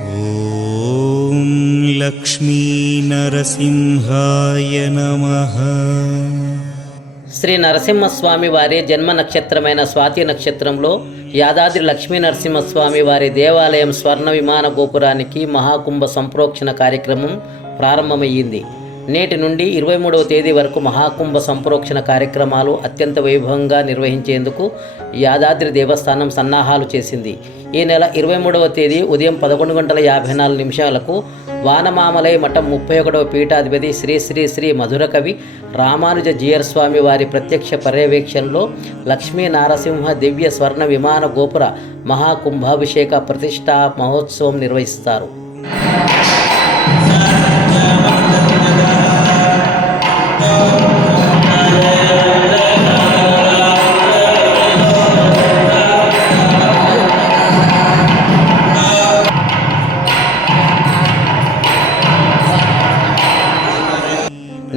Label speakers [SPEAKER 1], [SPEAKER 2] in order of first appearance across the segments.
[SPEAKER 1] ॐ లక్ష్మీనరసింహాయ
[SPEAKER 2] శ్రీ నరసింహస్వామి వారి జన్మ నక్షత్రమైన స్వాతి నక్షత్రంలో యాదాద్రి లక్ష్మీ నరసింహస్వామి వారి దేవాలయం స్వర్ణ విమాన గోపురానికి మహాకుంభ సంప్రోక్షణ కార్యక్రమం ప్రారంభమయ్యింది. నేటి నుండి ఇరవై మూడవ తేదీ వరకు మహాకుంభ సంప్రోక్షణ కార్యక్రమాలు అత్యంత వైభవంగా నిర్వహించేందుకు యాదాద్రి దేవస్థానం సన్నాహాలు చేసింది. ఈ నెల ఇరవై మూడవ తేదీ ఉదయం పదకొండు గంటల యాభై నాలుగు నిమిషాలకు వానమామలై మఠం ముప్పై ఒకటవ పీఠాధిపతి శ్రీ శ్రీ శ్రీ మధుర కవి రామానుజ జీయర్ స్వామి వారి ప్రత్యక్ష పర్యవేక్షణలో లక్ష్మీ నారసింహ దివ్య స్వర్ణ విమాన గోపుర మహాకుంభాభిషేక ప్రతిష్టా మహోత్సవం నిర్వహిస్తారు.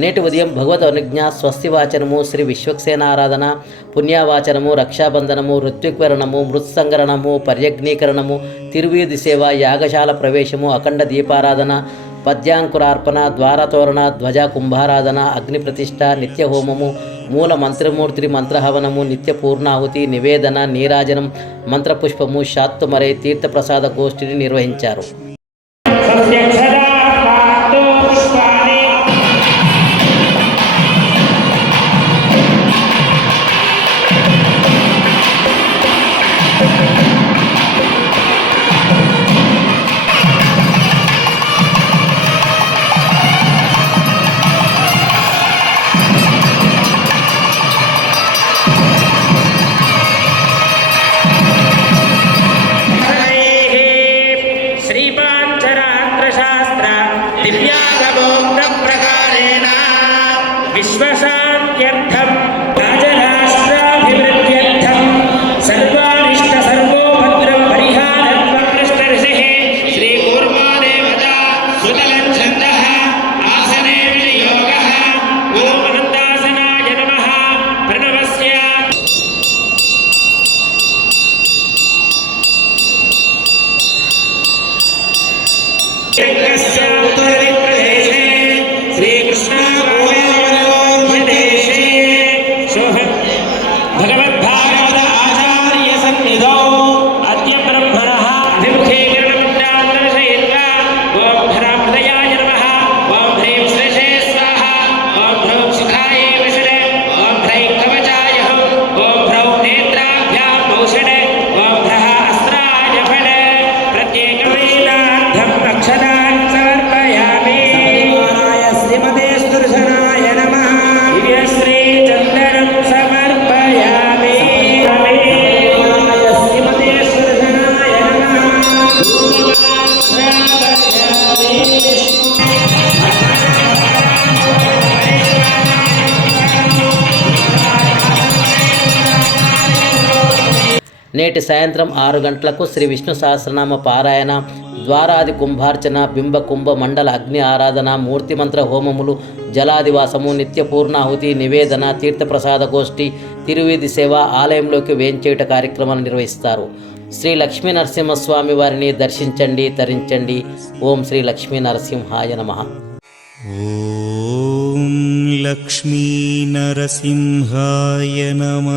[SPEAKER 2] నేటి ఉదయం భగవద్ అనుజ్ఞ స్వస్తివాచనము శ్రీ విశ్వక్సేనారాధన పుణ్యావాచనము రక్షాబంధనము ఋత్విక్వరణము మృత్సంగరణము పర్యగ్నీకరణము తిరువీధి సేవ యాగశాల ప్రవేశము అఖండ దీపారాధన పద్యాంకురార్పణ ద్వారతోరణ ధ్వజ కుంభారాధన అగ్ని ప్రతిష్ట నిత్య హోమము మూల మంత్రమూర్తి మంత్రహవనము నిత్య పూర్ణాహుతి నివేదన నీరాజనం మంత్రపుష్పము షాత్తుమరై తీర్థప్రసాద గోష్ఠిని నిర్వహించారు.
[SPEAKER 3] विश्वशान्त्यर्थं
[SPEAKER 2] నేటి సాయంత్రం ఆరు గంటలకు శ్రీ విష్ణు సహస్రనామ పారాయణ ద్వారాది కుంభార్చన బింబకుంభ మండల అగ్ని ఆరాధన మూర్తిమంత్ర హోమములు జలాదివాసము నిత్యపూర్ణాహుతి నివేదన తీర్థప్రసాద గోష్ఠి తిరువేది సేవ ఆలయంలోకి వేంచేట కార్యక్రమాలు నిర్వహిస్తారు. శ్రీ లక్ష్మీ నరసింహస్వామి వారిని దర్శించండి తరించండి. ఓం శ్రీ లక్ష్మీ నరసింహాయ నమ.
[SPEAKER 1] ఓం లక్ష్మీ నరసింహాయ నమ.